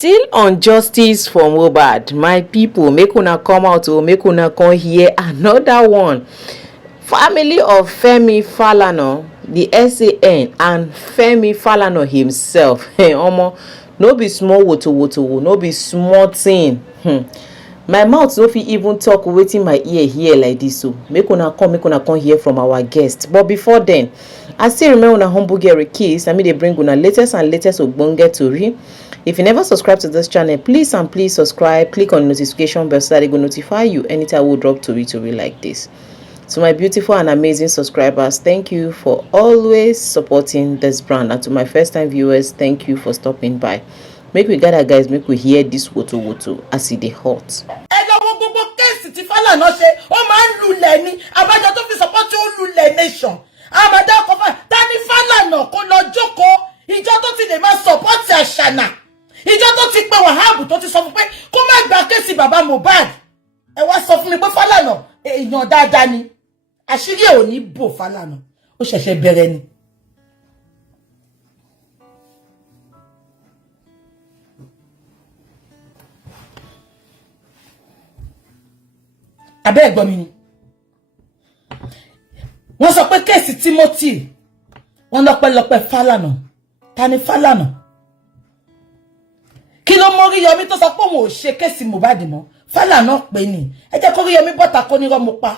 Still on justice for mohbad, my people, make una come out or make una come hear another one. Family of Fami Falana, the SAN, and Fami Falana himself. Hey, omo, no be small woto, no be small thing. My mouth no fit even talk wetin my ear hear like this. So make una come hear from our guest. But before then, I still remember una humble girl Kiss. I mean they bring una latest ogbonge tori. If you never subscribe to this channel, please subscribe. Click on the notification bell so that it will notify you anytime we drop tori like this. To my beautiful and amazing subscribers, thank you for always supporting this brand. And to my first time viewers, thank you for stopping by. Make we gather, guys, make we hear this woto as it dey hot. Gbogbo kéèsì tí Falana ṣe ó máa ń lulẹ̀ ni abájọ tó fi support ó lulẹ̀ nation àmàdá ọkọ̀ fún tani Falana kó lọ jókòó ìjọ tó ti lè máa support àṣànà ìjọ tó ti pe Wahab tó ti sọ fún pé kó má gba kéèsì bàbá Mohbad ẹ wá sọ fún mi pé Falana èèyàn dáadáa ni àṣírí ò ní bò Falana ó ṣẹ̀ṣẹ̀ bẹ̀rẹ̀ ni. Abẹ́ ẹ̀gbọ́n mi ni wọ́n sọ pé kéèsì Timothy wọ́n lọ́pẹ́lọpẹ́ Falana ta ni Falana kí ló mọ Oríyọmí tó sọ pé òun ò ṣe kéèsì Mohbad mọ́ Falana pè ní ẹ jẹ́ kó Oríyọmí bọ́ta kó nírọ́ mo pa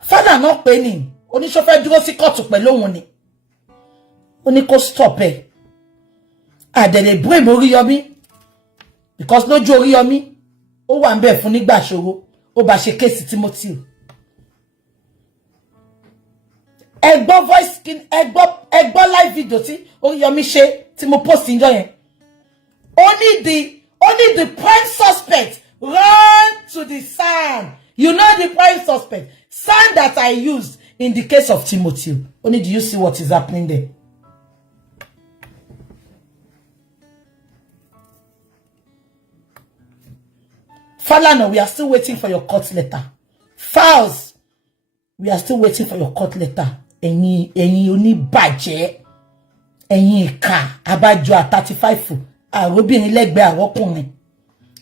Falana pè ní oníṣọ́fẹ́ dúró sí kóòtù pẹ̀lú òun ni ó ní kó stop ẹ̀ àdẹ̀lẹ̀ blame Oríyọmí because lójú Oríyọmí ó wà ńbẹ̀ fún nígbà ṣòro ó bá ṣe kéèsì Timothy ẹgbọ́ voice skin ẹgbọ́ live video tí Oríyọmí ṣe tí mo post níjọ́ yẹn only the prime suspect run to the sand. You know the prime suspect sand that I used in the case of Timothy. Only do you see what is happening there? Falana, we are still waiting for your court letter. Files, we are still waiting for your court letter. Ẹ̀yin oníbàjẹ́, ẹ̀yin ìkà, abájọ à 35. Àròbìnrin lẹ́gbẹ̀ẹ́ àrọ́kùnrin.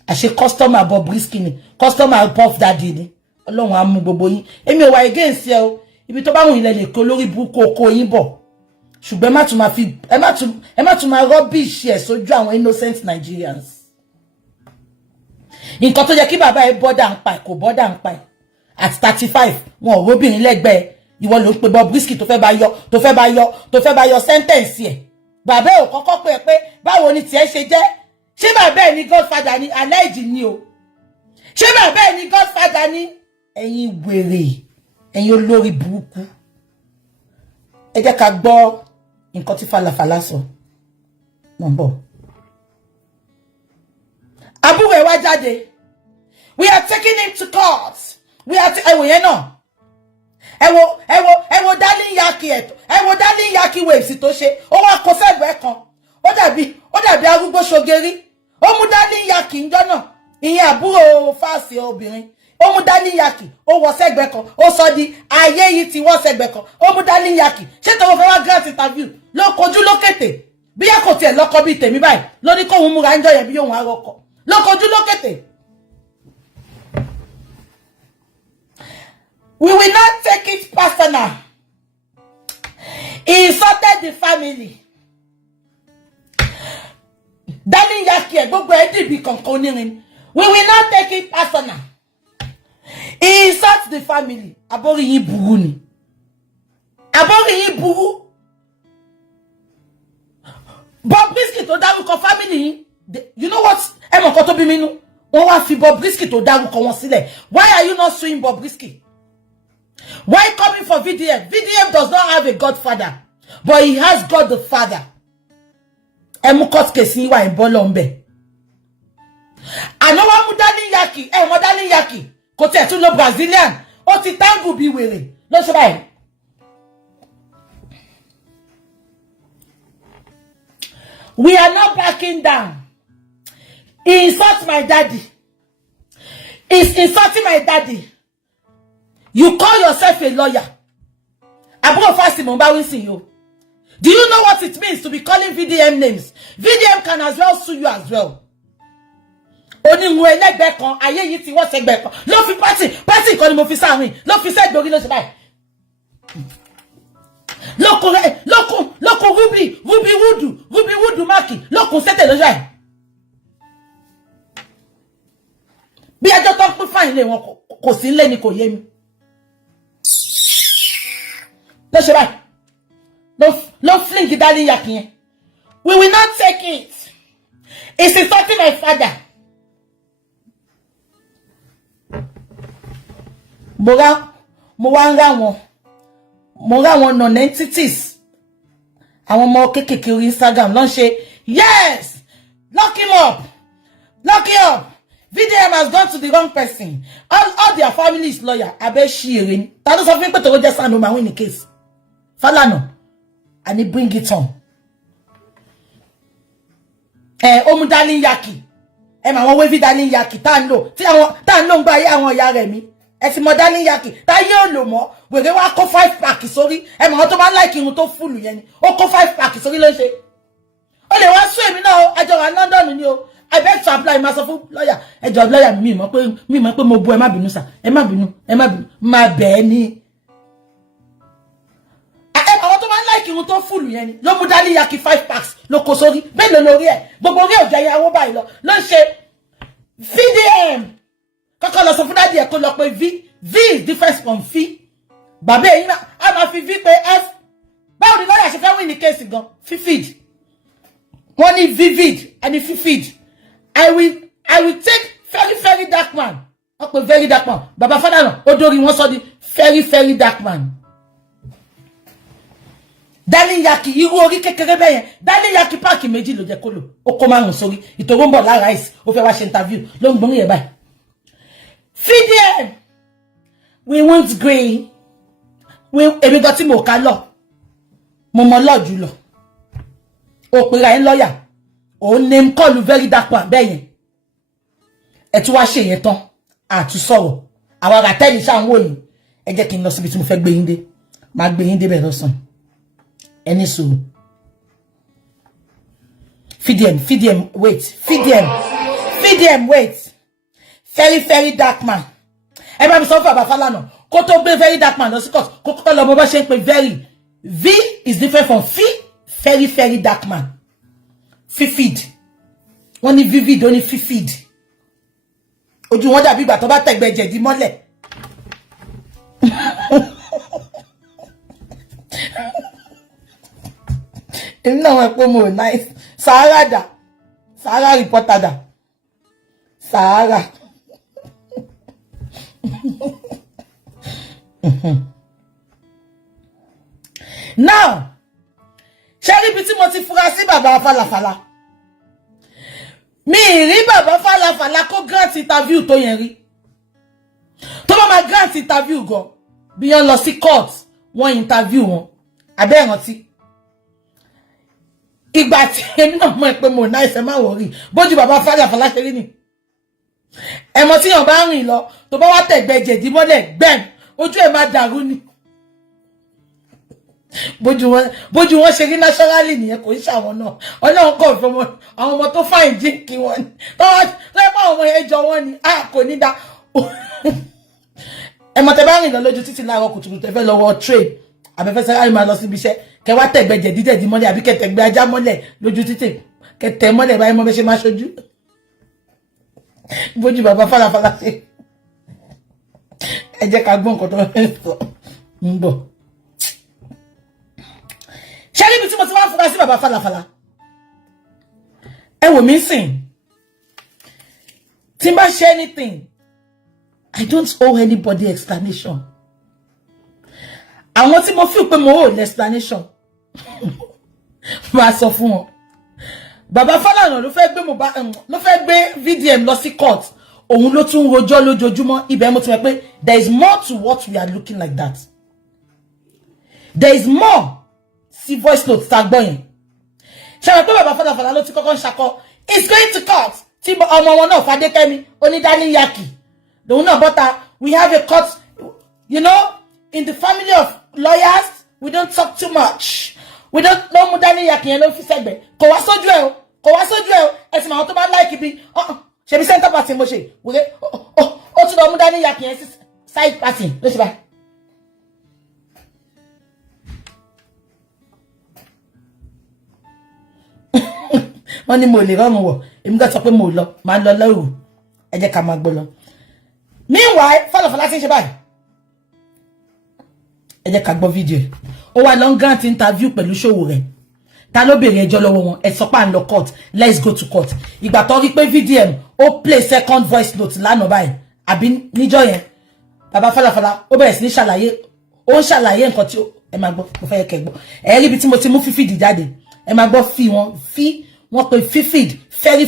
Àṣẹ customer Bobrisky ni, customer Puff Daddy ni. Ọlọ́run á mú gbogbo yín. Èmi ò wá against ẹ o. Ibi tó bá wùn ilẹ̀ lè kó lórí burúkú oko yín bọ̀. Ṣùgbọ́n ẹ má tún máa rubbish ẹ̀ sójú àwọn innocent Nigerians. Nǹkan tó yẹ kí bàbá ẹ bọ́dà ń pa kò bọ́dà ń pa at 35 wọn ò róbìnrin lẹ́gbẹ̀ẹ́ ìwọ ló ń pe Bobrisky tó fẹ́ bá yọ sentence ẹ̀ bàbá ẹ ò kọ́kọ́ pé pé báwo ni tiẹ̀ ṣe jẹ́ ṣé bàbá ẹ ní godfather ni aláìjì ni o ṣé bàbá ẹ ní godfather ni ẹ̀yin wèrè ẹ̀yin olórí burúkú ẹ jẹ́ ká gbọ́ nǹkan tí Falafala sọ mò ń bọ̀. Àbúrò ẹ̀ wá jáde. We are taking him to court. We are ẹ̀wò yẹn náà. Ẹ̀wò darling yaki ẹ̀. Ẹ̀wò darling yaki waves tó ṣe. Ó wá kó sẹ́gbẹ̀ẹ́ kan. Ó dàbí arúgbó ṣogeri. Ó mú darling yaki ńjọ́ náà. Ìyẹn àbúrò fáàsì obìnrin. Ó mú darling yaki. Ó wọ sẹ́gbẹ̀ẹ́ kan. Ó sọ di ayé yìí ti wọ́ sẹ́gbẹ̀ẹ́ kan. Ó mú darling yaki. Ṣé tó fẹ́ wá grant interview? Ló kojú lókètè. Bí a kò tiẹ̀ lọ́kọ bí tèmi báyìí. Ló ní kóhun múra ńjọ́ yẹn bí yóò wá rọ́kọ. Lókojú lókètè. We will not take it personal. He insulted the family. Darling yaki gbogbo edibi kankan onirin. We will not take it personal. He insulted the family. Abori yin buru ni. Abori yin buru. Bobrisky tó dárúkọ family. You know what? Ẹ mọ̀ nǹkan tó bí mi nú. Wọ́n wá fi Bobrisky tó dárúkọ wọn sílẹ̀. Why are you not suing Bobrisky? Why coming for VDM? VDM does not have a godfather, but he has God the Father. Ẹ mú court case yín wá ń bọ́ lọ́nbẹ̀. Àná wá mú darling yaki. Ẹ mọ̀ darling yaki. Kò tẹ̀ tún lọ Brazilian. Ó ti tangu bí wèrè. Lọ ṣe báyìí. We are not backing down. He insults my daddy. He's insulting my daddy. You call yourself a lawyer. Àbúrò fásitì mo bá wí sí yìí o. Do you know what it means to be calling VDM names? VDM can as well sue you as well. Oni nwe legbe kan ayé yìí ti wọ́n segbe kan ló fi party kan ni mo fi sáàrin ló fi segbe orí ló ṣe báyìí lókun ruby wudu maki lókun sete ló ṣe bí ẹjọ́ tó pín fáìn lé wọn kò sí nle ni kò yé mi ló ṣe báyìí ló fling dali yak yẹn. We will not take it. It's insulting my father. Mo wá ń ra wọn non-entities. Àwọn ọmọ kékèké orí Instagram ló ń ṣe, yes, lock him up. VDM has gone to the wrong person. All their family is lawyer. Abe Shirin. Ta ló sọ fún pé tó jẹ́ Sanu ma win the case. Falana. And he bring it on. Omu darling yaki. Ma won we darling yaki ta nlo. Tí àwọn ngba ayé àwọn ìyá rẹ̀ mi. Ti mo darling yaki. Ta yóò lò mọ́. Wèrè wá kó 5 pack sórí. Ma won tó bá like irun tó full yẹn ni. Ó kó 5 pack sórí ló ṣe. Ó lè wá sún èmi náà o. Àjọ wà London ni o. I beg to apply ma sọ fún lawyer. Ẹjọ́ lawyer mi mọ̀ pé mo bu ẹ má bínú sà. Ẹ má bínú. Má bẹ̀ ni. Like irun tó full yẹn ni ló mú dali yaki 5 packs ló kó sórí bẹ́ẹ̀ lórí ẹ̀ gbogbo orí ọjà ìyàwó báyìí ló ń ṣe VDM kọ́kọ́ lọ sọ fún dádì ẹ̀ kó lọ pé V is different from fee bàbá ẹ̀yìn náà a máa fi V pé F báwo ni lọ́yà ṣe fẹ́ win ní kéèsì gan fífìd wọ́n ní vivid ẹni fífìd I will take very dark man wọ́n pe very dark man bàbá fádà náà ó dórí wọ́n sọ di very dark man. Darling yaki irú orí kékeré bẹ́yẹn darling yaki páàkì méjì ló jẹ́ kó lò ó kó márùn sórí ìtòrò ń bọ̀ lára ice ó fẹ́ wá ṣe interview ló ń gbórí ẹ̀ báyìí. VDM we want grey èmi gan tí mo ká lọ mo mọ lọ jù lọ ó pera ẹ̀ lọ́yà ó name call very dark one bẹ́yẹn ẹ̀ tún wá ṣe yẹn tán àtún sọ̀rọ̀ àwọn ará tẹ́lẹ̀ ṣàwọn yìí ẹ jẹ́ kí n lọ síbi tí mo fẹ́ gbé yín dé máa gbé yín dé bẹ́ẹ̀ lọ́sàn. Any so VDM wait very dark man ẹ bá mi sọ fún bàbá Falana kó tó gbé very dark man lọ sí court kó kọ́kọ́ lọ bó bá ṣe ń pè very V is different from very dark man fífìd wọ́n ní vivid ó ní fífìd ojú wọn dàbí ìgbà tó bá tẹ̀gbẹ́ jẹ̀dí mọ́lẹ̀ èmi náà wọ́n pé mo nice Sahara reporter dà Sahara now ṣé ibi tí mo ti fura sí bàbá Falafala mi rí bàbá Falafala kó grant interview tó yẹn rí tó bá máa grant interview gan bí wọ́n lọ sí court wọ́n interview wọn abẹ́ ìrántí ìgbà tí èmi náà mọ̀ pé mo nice ẹ má worry bójú bàbá Falafala ṣe rí ni ẹmọ tí yàn bá rìn lọ tó bá wá tẹ̀gbẹ́ jẹ̀dí mọ́lẹ̀ gbẹ̀m ojú ẹ̀ máa dàrú ni bójú wọn ṣe rí naturally nìyẹn kò ń ṣàwọn náà ọlọ́run kọ̀ fún wọn àwọn ọmọ tó fáìn jíǹkì wọn ni tọ́wọ́ lẹ́pọ̀ àwọn ọmọ yẹn jọ wọn ni kò ní dá ẹmọ tẹ bá rìn lọ lójú títí láàárọ̀ kùtùkùtù tẹ fẹ́ lọ́wọ́ trade àbẹ̀fẹ́ sẹ́ráì máa lọ síbi iṣẹ́ kẹ wá tẹ̀gbẹ́ jẹ̀dí mọ́lẹ̀ àbí kẹ tẹ̀gbẹ́ ajá mọ́lẹ̀ lójú títì kẹ tẹ̀ mọ́lẹ̀ báyìí mọ́ bẹ́ ṣe máa ṣojú bójú bàbá Falafala ṣe ẹ jẹ́ ká gbọ́ nǹkan tó fẹ́ sọ ń bọ̀. ṣé níbi tí mo ti wá fura sí bàbá Falafala ẹ wò mí sìn tí n bá ṣe anything I don't owe anybody explanation. Àwọn tí mo feel pé mo owe explanation máa sọ fún wọn. Bàbá Falana ló fẹ́ gbé VDM lọ sí court. Òun ló tún rojọ́ lójoojúmọ́. Ibẹ̀ mo ti mọ̀ pé there is more to what we are looking like that. There is more. Sí voice note tá gbọ́ yẹn. Ṣé wọ́n pé bàbá Falafala ló ti kọ́kọ́ ṣakọ. It's going to court. Tí ọmọ wọn náà Fadékẹ́mi onídàáni yaki. Lòun náà bọ́ta. We have a court, you know, in the family of lawyers, we don't talk too much. we don't know mo dání ya kiyen ló fi segbe kò wá sójú ẹ o kò wá sójú ẹ o ẹ sì ma tó bá like bí ṣe bí center party mo ṣe we ó tún lọ mo dání ya kiyen side party ló ṣe bá wọ́n ní mo lè rọrùn wọ̀ èmi gan sọ pé mo lọ máa lọ lóru ẹ jẹ́ ká máa gbọ́ lọ meanwhile Falafala ti ń ṣe báyìí ẹ jẹ́ ká gbọ́ fídíò ẹ̀ ó wá long grant interview pẹ̀lú ṣòwò rẹ̀ ta ló béèrè ẹjọ́ lọ́wọ́ wọn ẹ sọ pé à ń lọ court let's go to court ìgbà tó rí pé VDM ó play second voice note lánàá báyìí àbí níjọ́ yẹn bàbá Falafala ó bẹ̀rẹ̀ sí ní ṣàlàyé ó ń ṣàlàyé nǹkan tí ẹ máa gbọ́ mo fẹ́ kẹ́ gbọ́ ẹ rí ibi tí mo ti mú fífìdí jáde ẹ máa gbọ́ fi wọ́n pè fífìd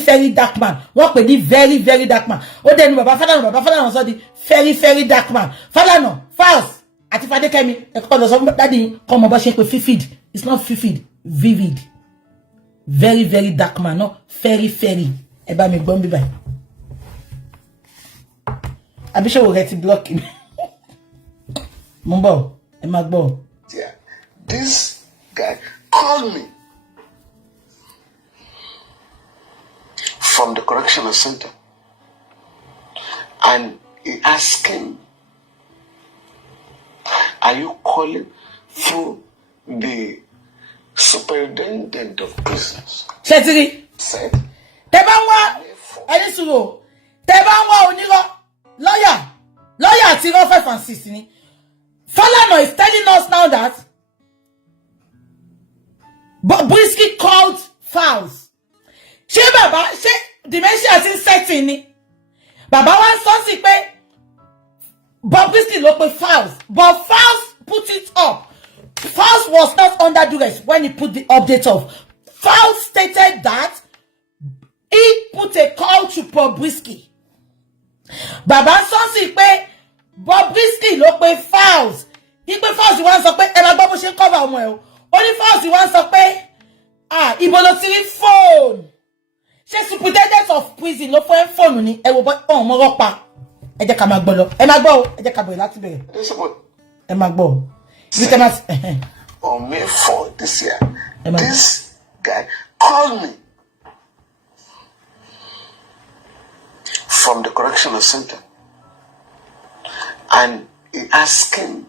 very dark man wọ́n pè ní very dark man ó dẹnu bàbá Falana sọ di very dark man Falana false àti Fadékẹ́mi ẹ kọ́kọ́ lọ sọ fún dádì kọ́ mọ bá ṣe pé fífìd it's not fífìd vivid very dark man no very ẹ bá mi gbọ́n bíbá àbíṣẹ́wò rẹ ti block mi mo ń bọ̀ ẹ máa gbọ́. This guy called me from the correctional center and he asked him, are you calling through the superintendent of prisons? Shetiri Said, Tebanwa Elisuro Tebanwa Oniro lawyer àti Ro 5 and 6 ni Falana is telling us now that Bobrisky called Fowles. Ṣé bàbá ṣé dementia ti ń setting ni bàbá wa sọ sí pé Bobrisky ló pe Fowles but Fowles put it up. Fowles was not under duress when he put the update of. Fowles stated that he put a call to Bobrisky. Bàbá sọ sí pé Bobrisky ló pe Fowles. Ipe Fowles wá sọ pé ẹ máa gbọ́ bó ṣe cover ọmọ ẹ o. Ó ní Fowles wá sọ pé ibo ló ti rí phone. Ṣé superintendent of prison ló fẹ́ phone ni ẹ wo bọ́ ọmọ rọ́pa. Ẹ jẹ́ ká máa gbọ́ lọ. Ẹ máa gbọ́ o. Ẹ jẹ́ ká bẹ̀rẹ̀ láti bẹ̀rẹ̀. Ẹ máa gbọ́ o. On May 4 this year, this guy called me from the correctional center and he asked him,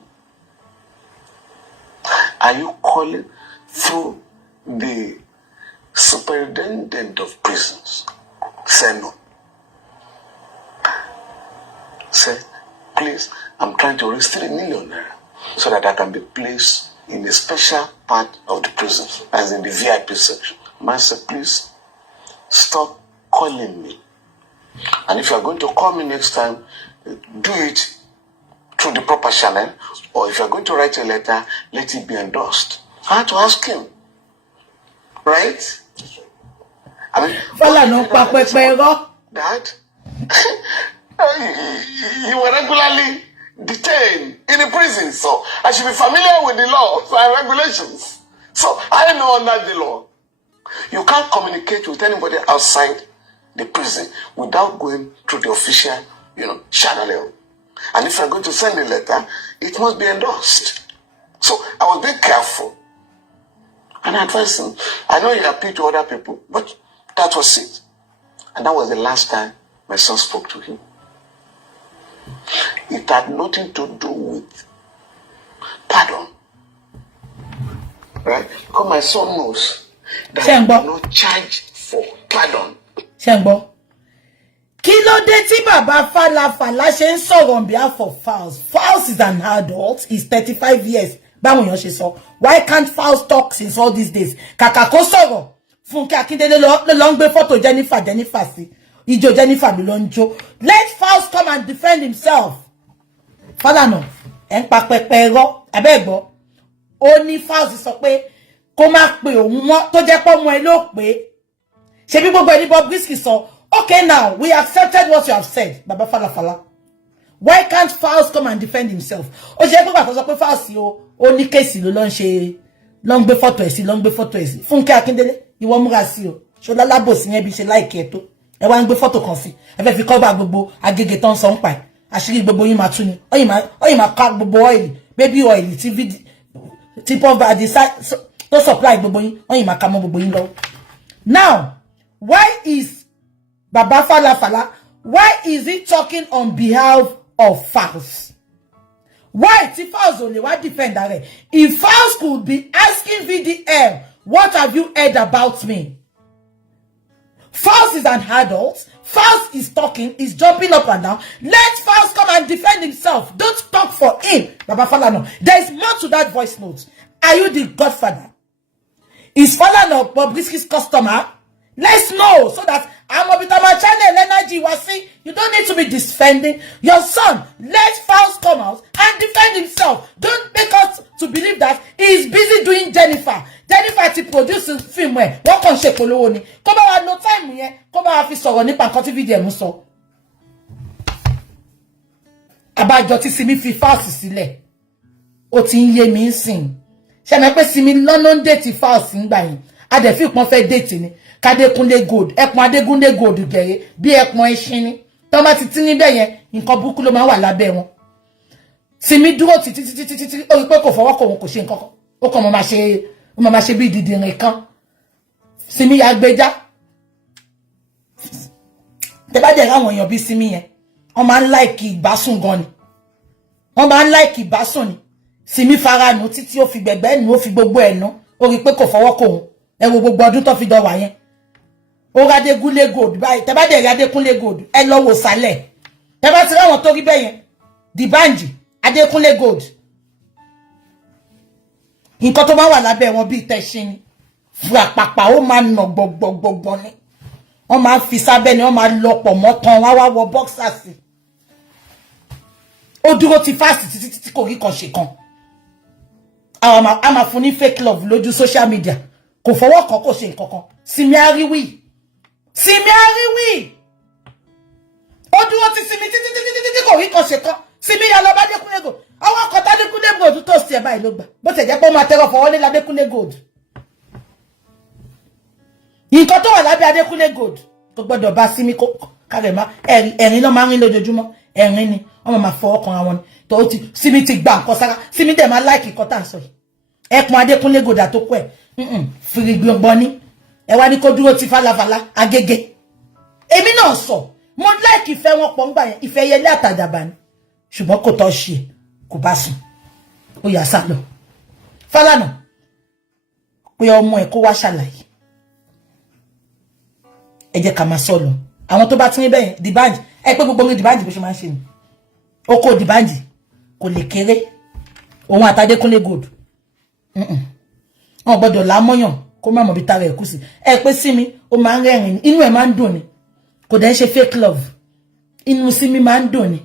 are you calling through the superintendent of prisons? Said no. Said, please, I'm trying to raise 3 million naira so that I can be placed in a special part of the prison, as in the VIP section. Man said, please, stop calling me. And if you are going to call me next time, do it through the proper channel, or if you are going to write a letter, let it be endorsed. I had to ask him, right? I mean, Dad, you were regularly detained in the prison, so I should be familiar with the laws and regulations. So I know under the law, you can't communicate with anybody outside the prison without going through the official, channel. And if you're going to send a letter, it must be endorsed. So I was being careful. And I advised him, I know you appeal to other people, but that was it. And that was the last time my son spoke to him. It had nothing to do with pardon. Right? Because my son knows that I do not charge for pardon. Shengbo. Kí ló dé tí bàbá Falafala ṣe ń sọ̀rọ̀ on behalf of Fowles? Fowles is an adult. He's 35 years. Báwo yàn ṣe sọ. Why can't Fowles talk since all these days? Kàkà kó sọ̀rọ̀. Fúnkẹ́ Akíndélé ló ń gbé photo Jennifer sí. Ijo Jennifer mi ló ń jó. Let Fowles come and defend himself. Falana, ẹ̀ ń pa pẹpẹ ẹ̀rọ. Ẹ̀bẹ́ gbọ́. Ó ní Fowles sọ pé kó má pe òun mọ́ tó jẹ́ pé ọmọ ẹ ló pé. Ṣebí gbogbo ẹni Bobrisky sọ. Okay, now we accepted what you have said, Baba Falafala. Why can't Fowles come and defend himself? Ó ṣe pé bàbá sọ pé Fowles ó ní case ló ń ṣe ló ń gbé photo ẹ̀ sí ló ń gbé photo ẹ̀ sí. Fúnkẹ́ Akíndélé ìwọ múra sí o. Ṣó lálábò sí yẹn bí ṣe like ẹ tó. Ẹ wá ń gbé photo kan sí. Ẹ fẹ́ fi cover gbogbo agege tán sọ ń pa ẹ̀. Àṣírí gbogbo yín máa tú ni. Ó yín máa ká gbogbo oil, baby oil tí pump by the side. tó supply gbogbo yín wọ́n yìí máa ka mọ́ gbogbo yín lọ́wọ́. Now why is Baba Fala why is he talking on behalf of Falz? Why if Falz only why defend that? If Falz could be asking VDM, what have you heard about me? Falz is an adult. Falz is talking, is jumping up and down. Let Falz come and defend himself. Don't talk for him. Baba Falana, there is more to that voice note. Are you the godfather? Is Falana Bobrisky's customer? Let's know so that I'm a bit of my channel energy was see. You don't need to be defending your son. Let Falz come out and defend himself. Don't make us to believe that he is busy doing Jennifer. Jennifer to produce a film where what can shake Poloni. Come on, no time here. Come on, officer on it and cut video muso. About Joti Simi fi Falz sile. O ti ye mi sin. Ṣé me pe Simi London date Falz ngba yin. A de fi pon fe date ni. Kadekunle gold. Ekpon Adegunle gold geye. Bi ekpon eshin ni. Tó bá ti ti ni be yen, nǹkan buku ló máa wà lábẹ́ wọn. Simi dúró títí ó rí pé kò fọwọ́ kò ṣe nǹkan kan. Ó kàn máa ṣe bí dídìrín kan. Simi ya gbéjà. Tẹ́ bá dẹ̀ àwọn èèyàn bí Simi yẹn. Wọ́n máa ń like ìbásùn gan ni. Wọ́n máa ń like ìbásùn ni. Simi faranu títí ó fi gbẹ̀gbẹ́ nu ó fi gbogbo ẹnu. Ó rí pé kò fọwọ́ kò. Ẹ wo gbogbo ọdún tó fi dán wá yẹn. Ó ra Adegunle gold báyìí. Tẹ́ bá dẹ̀ ra Adegunle gold. Ẹ lọ wò sálẹ̀. Tẹ́ bá ti rí àwọn tó rí bẹ́ẹ̀ yẹn. Dibanji Adekunle gold. Nǹkan tó máa wà lábẹ́ wọn bí tẹ̀sìn ni. Fura pàpà ó máa nà gbọ̀gbọ̀gbọ̀gbọ̀ ni. Wọ́n máa fi sábẹ́ ni wọ́n máa lọ pọ̀ mọ́ tán wá wọ boxers. Ó dúró ti fast títí kò rí kan ṣe kan. A máa fún ní fake love lójú social media. Kò fọwọ́ kan kò ṣe nǹkan kan. Simi ariwi. Simi ariwi. Ó dúró ti Simi títí kò rí kan ṣe kan. Simi ya lọ bá Adekunle gold. Àwọn kan tá Adekunle gold tó ṣe báyìí ló gbà. Bó ṣe jẹ́ pé ó máa tẹ́rọ fọwọ́ lé Adekunle gold. Nǹkan tó wà lábẹ́ Adekunle gold tó gbọ́dọ̀ bá Simi kó kare ma ẹ̀rín ló máa ń rin lójoojúmọ́. Ẹ̀rín ni wọ́n máa fọwọ́ kan àwọn tó ti Simi ti gbà nǹkan sára. Simi dẹ̀ máa like nǹkan tá sọ yìí. Ẹ̀pọ̀n Adekunle gold àtòkù ẹ̀. Firigbọ̀n ni. Ẹ wá ní kó dúró ti falafala Agége. Èmi náà sọ, mo like ìfẹ́ wọn pọ̀ ńgbà yẹn, ìfẹ́ Yẹlé àtàdàbà ni. Ṣùgbọ́n kò tọ́ ṣe, kò bá sùn. Ó yá sá lọ. Falana pé ọmọ ẹ̀ kó wá ṣàlàyé. Ẹ jẹ́ ká máa sọ lọ. Àwọn tó bá ti ní bẹ́ẹ̀ Dibanji, ẹ pé gbogbo ní Dibanji bó ṣe máa ń ṣe ni. Oko Dibanji kò lè kéré. Òun àti Adekunle gold. Wọ́n gbọ́dọ̀ lámọ́yàn kó má mọ̀ bí tara ẹ̀ kú sí. Ẹ pé Simi ó máa ń rẹ́rìn, inú ẹ̀ máa ń dùn ni. Kò dẹ̀ ń ṣe fake love. Inú Simi máa ń dùn ni.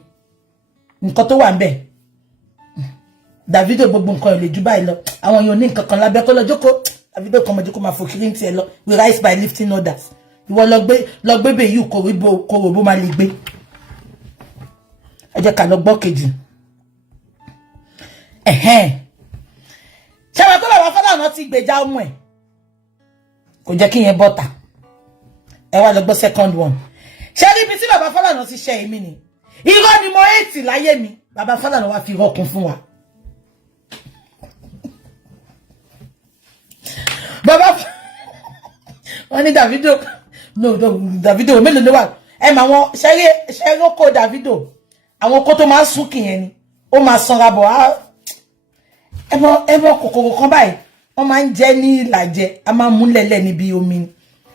Nǹkan tó wà ńbẹ̀. Davido gbogbo nǹkan lè ju báyìí lọ. Àwọn èèyàn ní nǹkan kan lábẹ́ kó lọ jókòó. Davido kan mọ̀ jókòó máa fò kiri ntí ẹ lọ. We rise by lifting others. Ìwọ lọ gbé be you kò ro bó máa lè gbé. Ẹ jẹ́ ká lọ gbọ́ kejì. Ṣé wá tó Baba Falana ti gbèjà ọmọ ẹ̀? Kò jẹ́ kí yẹn bọ́ta. Ẹ wá lọ gbọ́ second one. Ṣé rí bí tí Baba Falana ti ṣe èmi ni? Irọ́ ni mo hate láyé mi. Baba Falana wá fi rọ́kun fún wa. Baba wọ́n ní Davido. No, Davido mélòó ló wà. Ẹ mà wọ́n ṣẹ́rí oko Davido. Àwọn oko tó máa ń sún kìyẹn ni. Ó máa sanra bọ̀. Ẹmọ kòkòrò kan báyìí. Wọ́n máa ń jẹ ní ìlàjẹ. A máa ń mú lẹ́lẹ́ níbi omi ni.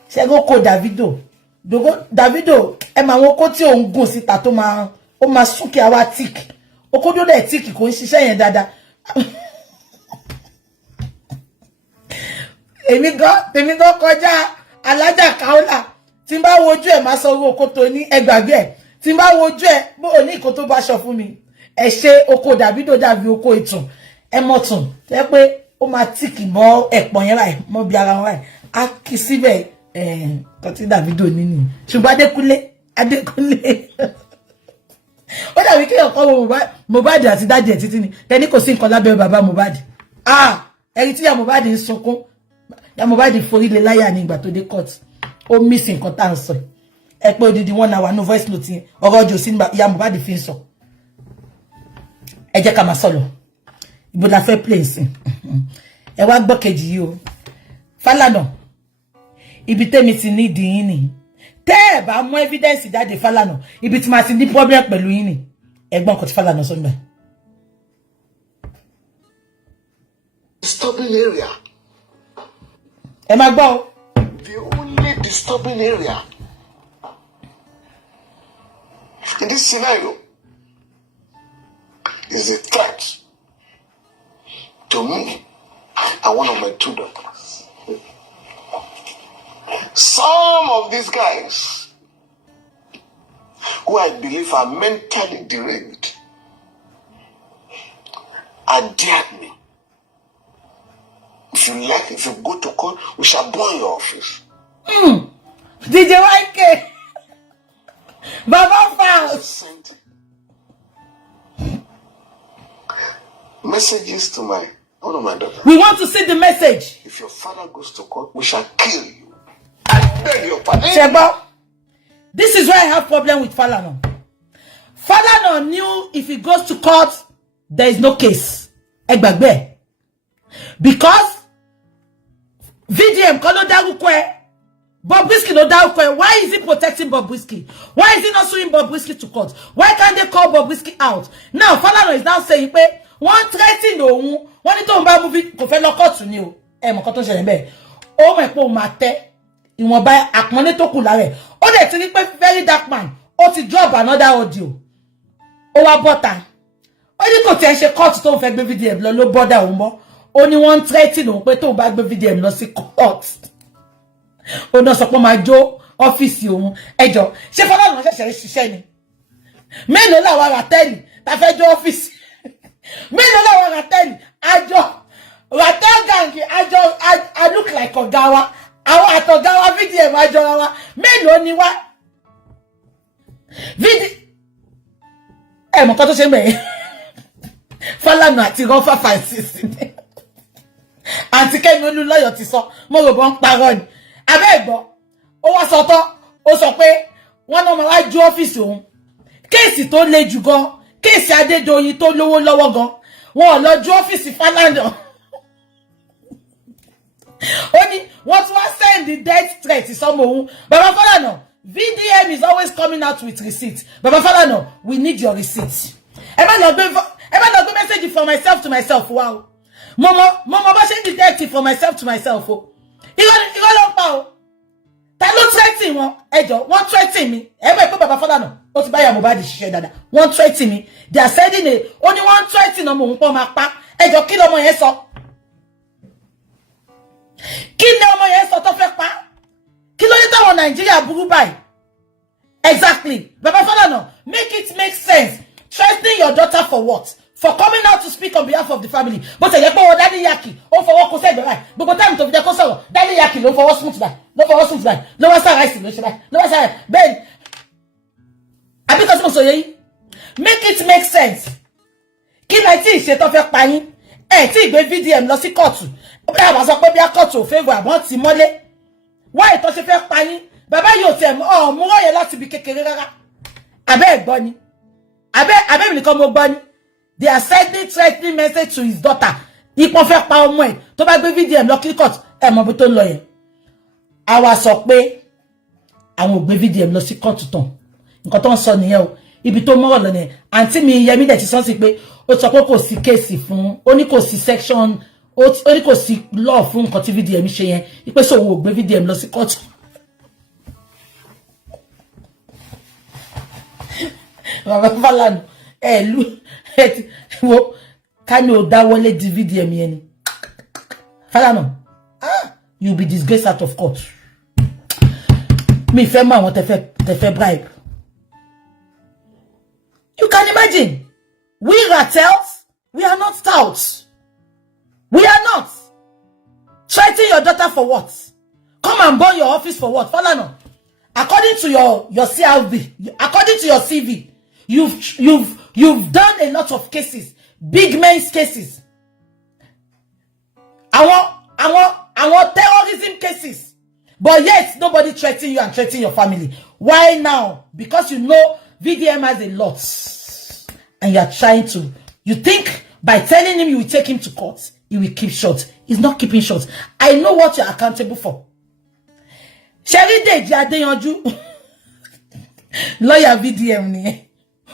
Ṣẹ́rí oko Davido. Davido ẹ mà wọ́n oko tí ó ń gùn síta tó máa ó máa súnkì àwa tíìkì. Oko tó dẹ̀ tíìkì kò ń ṣiṣẹ́ yẹn dáadáa. Èmi gan kọjá alájà Kaola. Tí n bá wojú ẹ̀ máa sọ owó oko tó ní ẹgbàgbé ẹ̀. Tí n bá wojú ẹ̀ bó o ní nǹkan tó bá sọ fún mi. Ẹ ṣe oko Davido dàbí oko ìtùn. Ẹ mọ̀ tún tẹ́ pé ó máa tíìkì mọ́ ẹ̀pọ̀n yẹn láì mọ́ bí ara wọn láì. A kì síbẹ̀ kan tí Davido nínú. Ṣùgbọ́n Adekunle. Ó dàbí kí ọkọ Mohbad àti dájì ẹ̀ títí ni. Tẹ́ni kò sí nǹkan lábẹ́ bàbá Mohbad. Ẹ̀rí tí ya Mohbad ń sunkún. Ya Mohbad forí lé láyà ní ìgbà tó dé court. Ó miss nǹkan tá ń sọ. Ẹ pé odidi 1 hour no voice note yẹn. Ọ̀rọ̀ ọjọ́ sí ya Mohbad fi ń sọ. Ẹ jẹ́ ká máa sọ lọ. Ibo la fẹ́ play sí. ẹ wá gbọ́ kejì yìí o. Falana, ibi tẹ́mi ti ní ìdí yín ni. Tẹ́ ẹ bá mú evidence jáde Falana, ibi tí ma ti ní problem pẹ̀lú yín ni. Ẹ̀gbọ́n kò ti Falana sọ níbẹ̀. Disturbing area. Ẹ máa gbọ́ o. The only disturbing area in this scenario is a threat to me and one of my 2 daughters. Some of these guys, who I believe are mentally deranged, are dared me. If you like, if you go to court, we shall burn your office. DJ YK. Baba Faust. Messages to one of my daughters. We want to see the message. If your father goes to court, we shall kill you. I beg your pardon. Sheba, this is why I have problem with Falana. Falana knew if he goes to court, there is no case. Egbagbe. Because VDM kolo darukwe, Bobrisky no darukwe. Why is he protecting Bobrisky? Why is he not suing Bobrisky to court? Why can't they call Bobrisky out? Now Falana is now saying, one threatening no one to mba movie ko fe lo court ni o. Mo kan to ṣẹlẹ̀ ńbẹ̀. O mo pe o ma tẹ ìwọ̀nba àpọ́nlé tó kù láre. Ó dẹ̀ ti ní pé very dark man. Ó ti drop another audio. Ó wá bọ́ta. Ó ní kò tiẹ̀ ṣe court tó ń fẹ́ gbé VDM lọ ló bọ́dà òun mọ́. Ó ní wọ́n threatening òun pé tó bá gbé VDM lọ sí court. Ó náà sọ pé máa jó ọ́fíìsì òun. Ẹjọ́ ṣé Falana ṣẹ̀ṣẹ̀ ṣiṣẹ́ ni? Mélòó làwọn Ratẹ́lì tá fẹ́ jó ọ́fíìsì? Mélòó làwọn Ratẹ́lì? Àjọ Ratel gang I look like ọ̀gá wa. Àwọn àtọ̀gá wa VDM àjọra wa. Mélòó ni wá? Mọ̀ kan tó ṣe mẹ́. Falana àti Rọ́fà Francis ni. Àti Kẹ́mi Olúlọ́yọ̀ ti sọ, mo rò bọ́ ń parọ́ ni. Abẹ́ ẹ̀gbọ́, ó wá sọ tán, ó sọ pé wọ́n náà máa wá ju ọ́fíìsì òun. Kéèsì tó le jù gan, kéèsì Adédoyin tó lówó lọ́wọ́ gan, wọn ò lọ ju ọ́fíìsì Falana. Ó ní wọ́n tún wá send the death threat sọ́mọ òun. Baba Falana, VDM is always coming out with receipts. Baba Falana, we need your receipts. Ẹ má lọ gbé message for myself to myself. Wow. Mama bá ṣe detective for myself to myself. Oh. Irọ́ ló ń pa o. Ta ló threaten wọn? Ẹjọ́, wọ́n threaten mi. Ẹ bá pé Baba Falana, ó ti bá ya mohbad ṣiṣẹ́ dáadáa. Wọ́n threaten mi. They are sending ó ní wọ́n threaten ọmọ òun pọ̀ máa pa. Ẹjọ́, kí lọmọ yẹn sọ? Kí ni ọmọ yẹn sọ tó fẹ́ pa? Kí ló ní táwọn Nàìjíríà burú báyìí? Exactly. Baba Falana, make it make sense. Threatening your daughter for what? For coming out to speak on behalf of the family. But ẹ jẹ́ pé o Daddy Yaki, ó fọwọ́ kó sẹ́gbẹ̀ báyìí. Gbogbo time tó fi jẹ́ kó sọ̀rọ̀, Daddy Yaki ló fọwọ́ smooth báyìí. Ló fọwọ́ smooth báyìí. Ló wá sára ìsìn ló ṣe báyìí. Ló wá sára bẹ́ẹ̀. Àbí kan tí mo sọ yẹ yìí. Make it make sense. Kí ni tí ìṣe tó fẹ́ pa yín? Ẹ tí ìgbé VDM lọ sí kóòtù. Bí àwọn sọ pé bí a kóòtù ò favour àbọ̀n ti mọ́lé. Why tó ṣe fẹ́ pa yín? Bàbá yóò tẹ̀ mú ọ̀yẹ́ láti ibi kékeré rárá. Abẹ́ ẹ̀gbọ́n ni. Abẹ́ mi nìkan mo gbọ́ ni. They are sending threatening message to his daughter. Ipò fẹ́ pa ọmọ ẹ̀ tó bá gbé VDM lọ court ẹ mọ̀ bí tó ń lọ yẹn. Àwa sọ pé àwọn ò gbé VDM lọ sí court tán. Nǹkan tó ń sọ nìyẹn o. Ibi tó mọ́rọ̀ lọ nìyẹn. Àǹtí mi Yẹmí dẹ̀ ti sọ sí pé ó sọ pé kò sí kéèsì fún, ó ní kò sí section, ó ní kò sí law fún nǹkan tí VDM ṣe yẹn. Ipe so òun ò gbé VDM lọ sí court. Baba Falana, wo can you dáwọ́lé di VDM yẹn ni? Falana, you be disgraced out of court. Mi fẹ́ mọ̀ àwọn tẹ́ fẹ́ bribe. You can imagine. We Ratels, we are not stouts. We are not. Threaten your daughter for what? Come and burn your office for what? Falana, according to your CRV, according to your CV, you've done a lot of cases, big men's cases. Our terrorism cases. But yet nobody threaten you and threaten your family. Why now? Because you know VDM has a lot. And you are trying to, you think by telling him you will take him to court, he will keep short. He's not keeping short. I know what you're accountable for. Sherry Deji Adeyanju. Lawyer VDM ni.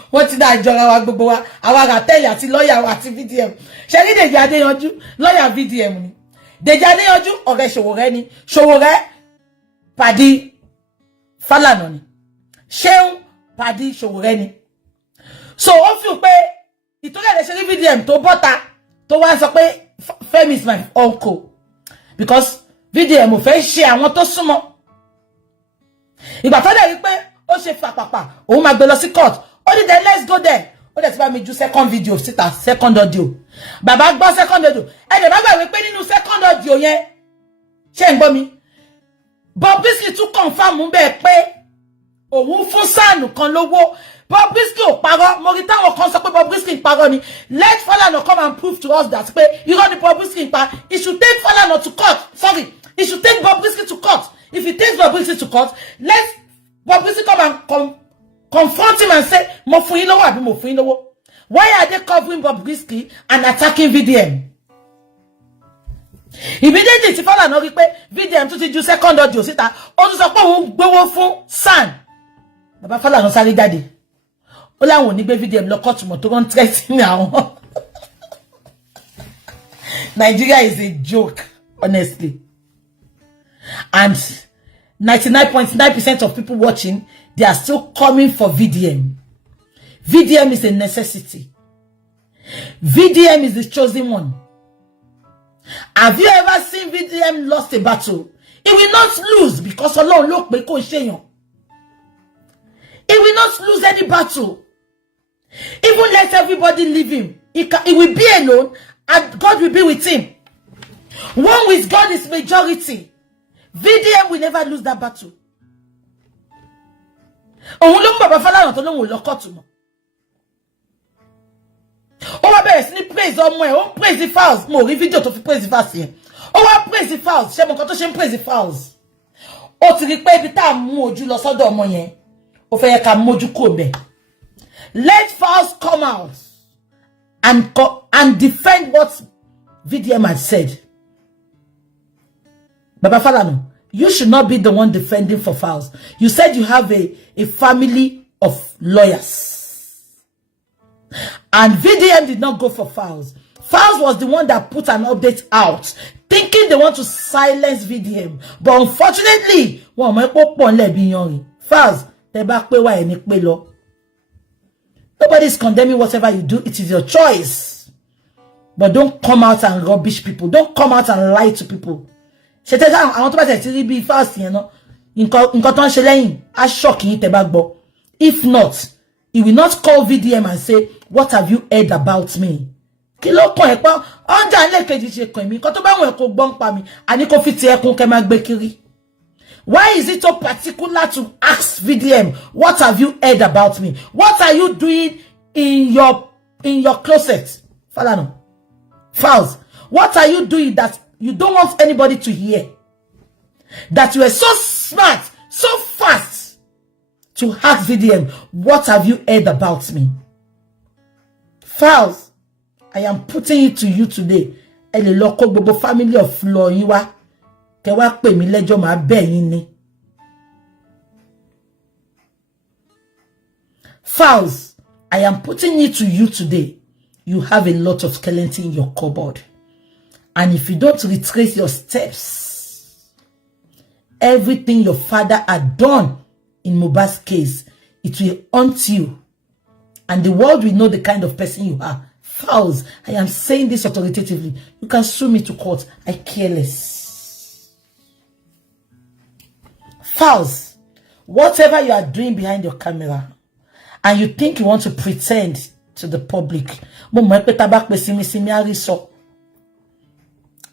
What did I jọra wa gbogbo wa? Àwa ga tell ya ti lawyer wa ti VDM. Sherry Deji Adeyanju, lawyer VDM ni. Deji Adeyanju ọ̀rẹ́ Sowore ni. Sowore padi Falana ni. Seun padi Sowore ni. So ó fi pé ìtọ́lẹ̀ lè ṣe ní VDM tó bọ́ta tó wá sọ pé Femi is my uncle because VDM ò fẹ́ ṣe àwọn tó súnmọ́. Ìgbà tó dẹ̀ rí pé ó ṣe fàpàpà òun máa gbé lọ sí court ó ní then let's go there ó dẹ̀ ti bá mi ju second video síta second audio bàbá gbọ́ second audio ẹ̀dẹ̀ bá gbàgbé pé nínú second audio yẹn ṣé ń gbọ́ mi Bobrisky tún confirm bẹ́ẹ̀ pé òun fún Sànù kan lówó Bobrisky ò parọ́ mo rí táwọn kan sọ pé Bobrisky ń parọ́ ni let Falana come and prove to us that pé irọ́ ni Bobrisky ń pa he should take Falana to court sorry he should take Bobrisky to court if he takes Bobrisky to court let Bobrisky come and confront him and say mo fún yín lówó àbí mo fún yín lówó why are they covering Bobrisky and attacking VDM immediately tí Falana rí pé VDM tún ti ju second audio síta ó tún sọ pé òun gbowó fún San bàbá Falana sáré jáde ó láwọn ò ní gbé VDM lọ court mọ́ tó rán threatening àwọn Nigeria is a joke honestly and 99.9% of people watching they are still coming for VDM. VDM is a necessity. VDM is the chosen one. Have you ever seen VDM lost a battle? He will not lose because Ọlọ́run ló pé kó ṣèyàn. He will not lose any battle. Even let everybody leave him. He will be alone and God will be with him. One with God is majority. VDM will never lose that battle. Òun ló mú bàbá Falana tó lóun lọ court mọ́. Ó wá bẹ̀rẹ̀ sí ní praise ọmọ ẹ̀, ó praise the fouls. Mo rí fídíò tó fi praise the fouls yẹn. Ó wá praise the fouls. Ṣé mo nǹkan tó ṣe ń praise the fouls? Ó ti rí pé ibi tá a mú ojú lọ sọ́dọ̀ ọmọ yẹn. Ó fẹ́ yẹ ká mójú kúrò ńbẹ̀. Let fouls come out and defend what VDM had said. Baba Falana, you should not be the one defending for fouls. You said you have a family of lawyers. And VDM did not go for fouls. Fouls was the one that put an update out, thinking they want to silence VDM. But unfortunately, fouls, nobody is condemning whatever you do. It is your choice. But don't come out and rubbish people. Don't come out and lie to people. I want to be fast, you know. If not, he will not call VDM and say, what have you heard about me? Why is it so particular to ask VDM, what have you heard about me? What are you doing in your closet? Falana. Fouls. What are you doing that you don't want anybody to hear? That you are so smart, so fast to ask VDM, what have you heard about me? Fouls, I am putting it to you today. Ele loko gbogbo family of Floyiwa. Kewa pe mi lejo ma be yin ni. Fouls, I am putting it to you today. You have a lot of skeleton in your cupboard. And if you don't retrace your steps, everything your father had done in Mohbad's case, it will haunt you. And the world will know the kind of person you are. Fouls, I am saying this authoritatively. You can sue me to court. I care less. Fouls, whatever you are doing behind your camera, and you think you want to pretend to the public,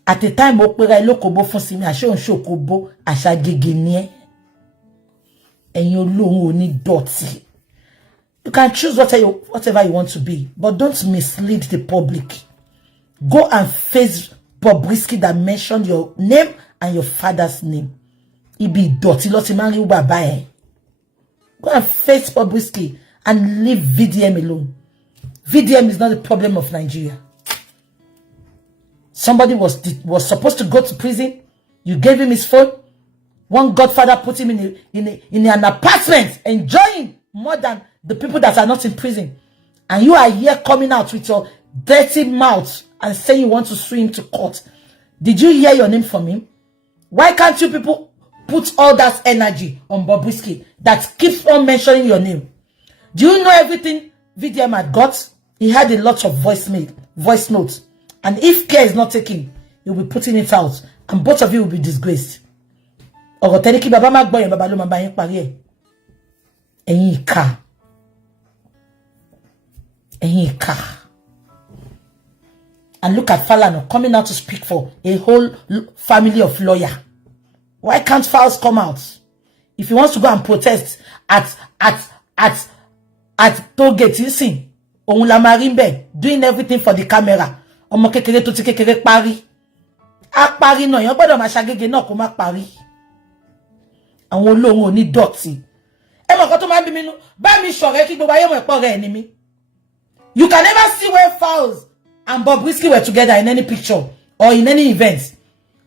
at the time, you can choose whatever you want to be, but don't mislead the public. Go and face Bobrisky that mentioned your name and your father's name. Go and face Bobrisky and leave VDM alone. VDM is not the problem of Nigeria. Somebody was supposed to go to prison. You gave him his phone. One godfather put him in an apartment, enjoying more than the people that are not in prison. And you are here coming out with your dirty mouth and saying you want to sue him to court. Did you hear your name from him? Why can't you people put all that energy on Bobrisky that keeps on mentioning your name? Do you know everything VDM had got? He had a lot of voice notes. And if care is not taken, he'll be putting it out. And both of you will be disgraced. And look at Falana coming out to speak for a whole family of lawyers. Why can't Fowls come out? If he wants to go and protest at Tollgate, you see, doing everything for the camera. Ọmọ kékeré tó ti kékeré parí. A parí náà, yàn gbọ́dọ̀ máa ṣagége náà kó má parí. Àwọn olóhun ò ní dọ̀tí. Ẹ mọ̀ kan tó máa bí mi nú, bá mi ṣọ̀rẹ́ kí gbogbo ayé mọ̀ ẹ̀pọ̀ rẹ̀ ni mi. You can never see where Fowls and Bobrisky were together in any picture or in any event.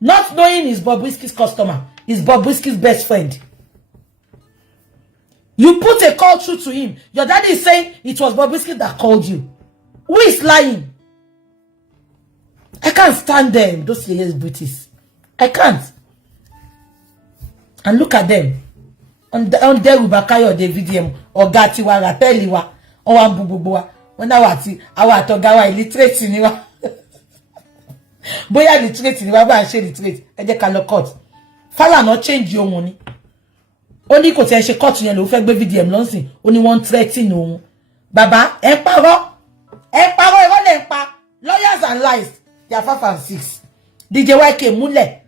Not knowing he's Bobrisky's customer, he's Bobrisky's best friend. You put a call through to him. Your daddy is saying it was Bobrisky that called you. Who is lying? I can't stand them, those serious British. I can't. And look at them. On Derubakayo, the VDM, or Gatiwa, Rateliwa, or Ambubuwa. When I was Togawa illiterate in you. Boya literate in you, and she literate. I just cannot cut. Fala not change your money. Only because I should cut you, fake VDM nonsense. Only one threat in you. Baba, Emparo, lawyers and lies. They are 5 and 6. DJ YK Mule.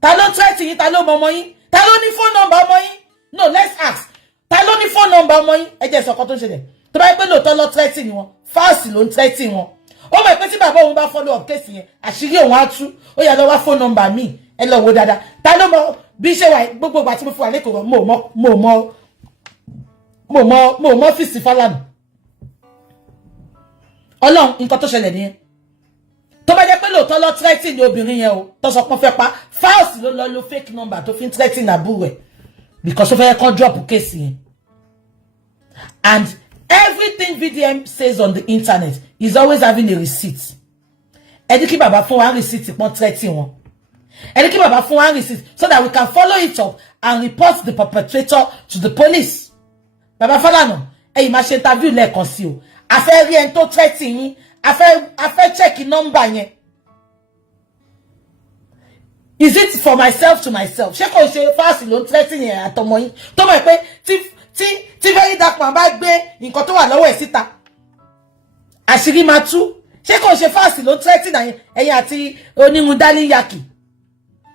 Talon threat in Talon Momoy. Talon ni phone number moy. No, let's ask. Talon ni phone number moy. I just got to say them. To buy no talon threat in one. Fast loan threat in one. Oh my petit baba won't follow up case here. Ashiri on what to. Oh ya no phone number me. Hello wo dada. Talon mo bishe wa gbogbo gba ti mo fu ale ko mo Fami Falana. Ọlọ́run nǹkan tó ṣẹlẹ̀ nìyẹn. Tó bá jẹ́ pé lóòótọ́ lọ threaten ní obìnrin yẹn o, tó sọ pé fẹ́ pa, Fowls ló lo fake number tó fi threaten àbúrò ẹ̀ because ó fẹ́ kó drop case yẹn. And everything VDM says on the internet is always having a receipt. Ẹ ní kí bàbá fún wa receipt pọ́n threaten wọn. Ẹ ní kí bàbá fún wa receipt so that we can follow it up and report the perpetrator to the police. Bàbá Falana, ẹ̀yin máa ṣe interview lẹ́ẹ̀kan sí o. A fẹ́ rí ẹni tó threaten yín. I fẹ́ check number yẹn. Is it for myself to myself? Ṣé kò ṣe fast ló threaten yẹn àtọmọ yín? Tó mọ̀ pé tí very dark man bá gbé nǹkan tó wà lọ́wọ́ ẹ̀ síta. Àṣírí máa tú. Ṣé kò ṣe fast ló threaten ẹ̀yin àti onímú dálí yaki?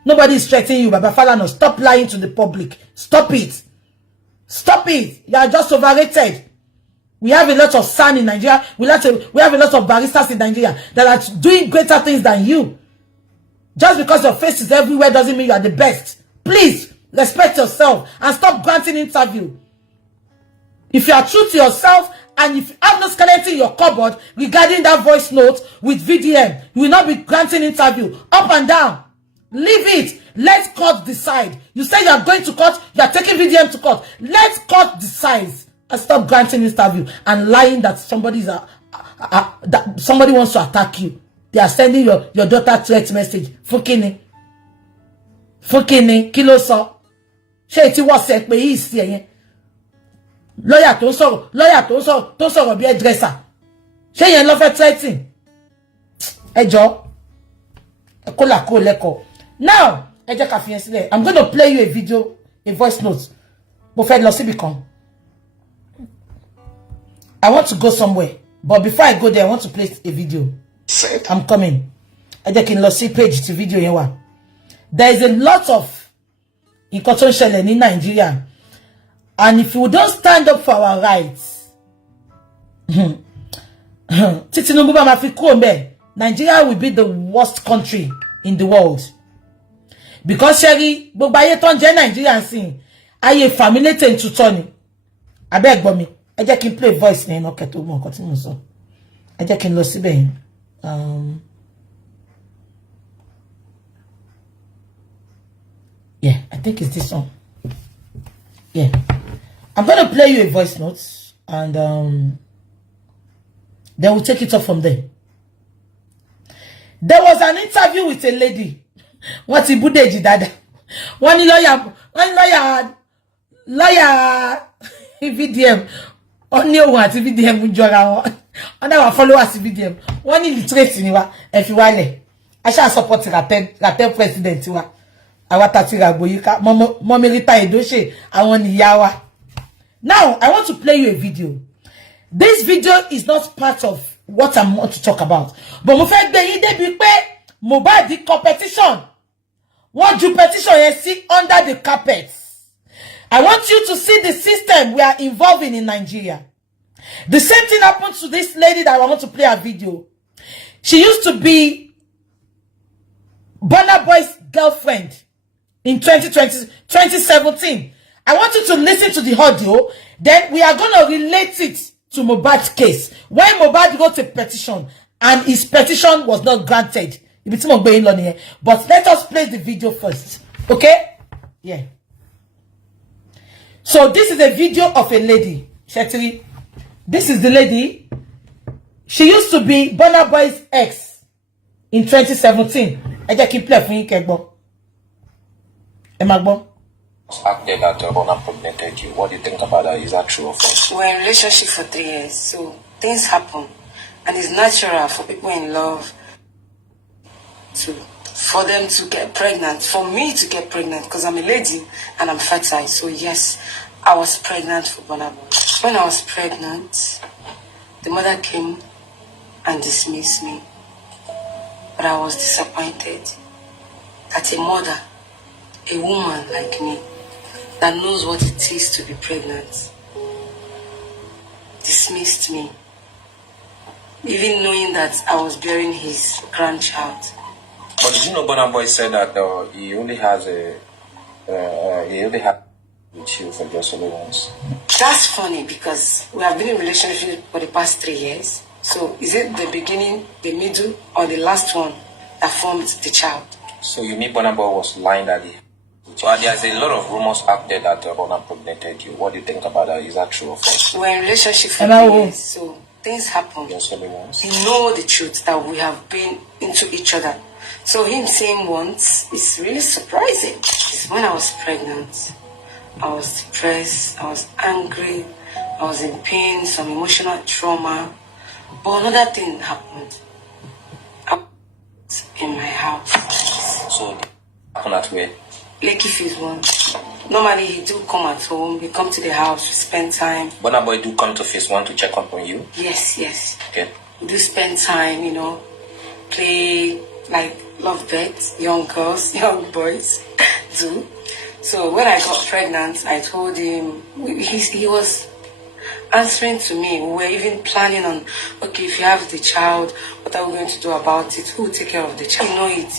Nobody is threatening you, Baba Falana. Stop lying to the public. Stop it. Stop it. You are just overrated. We have a lot of sun in Nigeria. We have a lot of baristas in Nigeria that are doing greater things than you. Just because your face is everywhere doesn't mean you are the best. Please, respect yourself and stop granting interview. If you are true to yourself and if you have no skeleton in your cupboard regarding that voice note with VDM, you will not be granting interview. Up and down. Leave it. Let court decide. You say you are going to court. You are taking VDM to court. Let court decide. And stop granting interview and lying that that somebody wants to attack you. They are sending your daughter threat message. Fukini, kilo so. Ṣé ti WhatsApp pé yìí sí ẹ̀yẹn. Lawyer tó sọ̀rọ̀ bí hairdresser. Ṣé yẹn ló fẹ́ threaten? Ẹ jọ̀ọ́. Ẹ kó là kó lẹ́kọ̀ọ́. Now, ẹ jẹ́ ká fi yẹn sílẹ̀. I'm going to play you a video, a voice note. Mo fẹ́ lọ síbì kan. I want to go somewhere, but before I go there, I want to play a video. I'm coming. I just can see page to video here. There is a lot of inconstitution in Nigeria, and if we don't stand up for our rights, Nigeria will be the worst country in the world. Because Sherry, Bobaye ton je Nigerian sin, aye family ten to Tony. I beg me. I just can play voice name. Okay, to more continue so. I just can lọ síbẹ̀. Yeah, I think it's this one. Yeah. I'm going to play you a voice note, and then we'll take it up from there. There was an interview with a lady. What's the Budeji dada? One lawyer VDM. Only one VDM Jora. And our followers VDM. One illiterate in if you want. I shall support the president. Now, I want to play you a video. This video is not part of what I want to talk about. But mo fẹ́ gbé yín débi pé mohbad di competition. What do petition you see under the carpet? I want you to see the system we are involved in Nigeria. The same thing happened to this lady that I want to play a video. She used to be Burna Boy's girlfriend in 2017. I want you to listen to the audio. Then we are going to relate it to Mohbad's case. When Mohbad wrote a petition and his petition was not granted. But let us play the video first. Okay? Yeah. So this is a video of a lady. Shetri. This is the lady. She used to be Burna Boy's ex in 2017. I just keep playing for you. Emagbo. Acted that Burna impregnated you. What do you think about that? Is that true or false? We're in a relationship for 3 years, so things happen. And it's natural for people in love for them to get pregnant, for me to get pregnant, because I'm a lady and I'm fertile. So yes, I was pregnant for Burna Boy. When I was pregnant, the mother came and dismissed me. But I was disappointed that a mother, a woman like me, that knows what it is to be pregnant, dismissed me, even knowing that I was bearing his grandchild. But did you know Burna Boy said that he only has with you for just only once? That's funny because we have been in a relationship for the past 3 years. So is it the beginning, the middle, or the last one that formed the child? So you mean Burna Boy was lying that he... So there's a lot of rumors out there that Burna impregnated you. What do you think about that? Is that true or false? We're in a relationship for 3 years, so things happen. Just only once. You know the truth that we have been into each other. So him saying once is really surprising. When I was pregnant, I was depressed, I was angry, I was in pain, some emotional trauma. But another thing happened. I was in my house. So happened at where? Lekki phase 1. Normally he do come at home, he come to the house, we spend time. Burna Boy do come to phase 1 to check up on you? Yes, yes. Okay. We do spend time, you know, play like love beds, young girls, young boys do. So when I got pregnant, I told him, he was answering to me. We were even planning on, okay, if you have the child, what are we going to do about it? Who will take care of the child? You know it.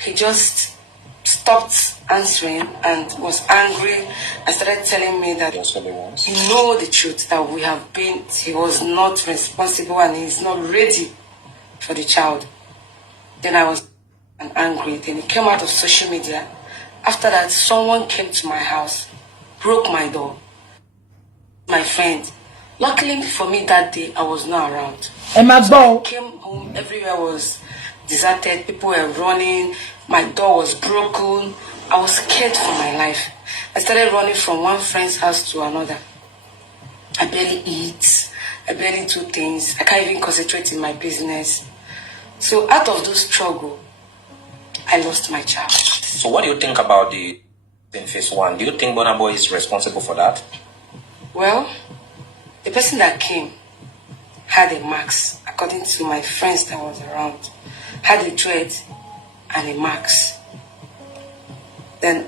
He just stopped answering and was angry. I started telling me that he know the truth, that we have been, he was not responsible and he's not ready for the child. Then I was angry. Then he came out of social media. After that, someone came to my house, broke my door. My friend. Luckily for me that day, I was not around. And my so I came home, everywhere was deserted, people were running, my door was broken. I was scared for my life. I started running from one friend's house to another. I barely eat, I barely do things, I can't even concentrate in my business. So out of those struggle, I lost my child. So what do you think about the in phase 1? Do you think Burna Boy is responsible for that? Well, the person that came had a max, according to my friends that was around, had a dread and a max. Then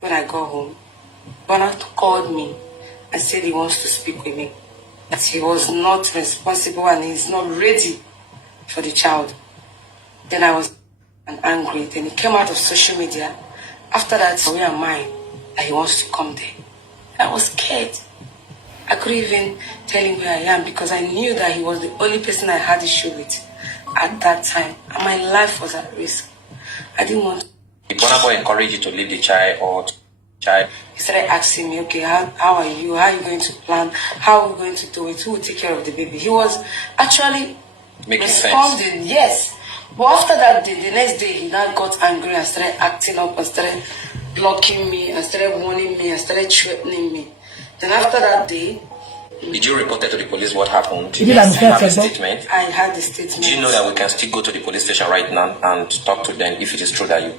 when I got home, Burna called me and said he wants to speak with me. That he was not responsible and he's not ready for the child. Then I was angry. Then he came out of social media. After that, where am I? That he wants to come there. I was scared. I couldn't even tell him where I am because I knew that he was the only person I had issue with at that time. And my life was at risk. I didn't want to. Did Burna Boy encourage you to leave the child or child? He started asking me, okay, how are you? How are you going to plan? How are we going to do it? Who will take care of the baby? He was actually Making responding, sense. yes. But after that day, the next day, he now got angry and started acting up and started blocking me and started warning me and started threatening me. Then after that day, did you report to the police what happened? Did you Yes, have a a statement? I had the statement. Do you know that we can still go to the police station right now and talk to them if it is true that you...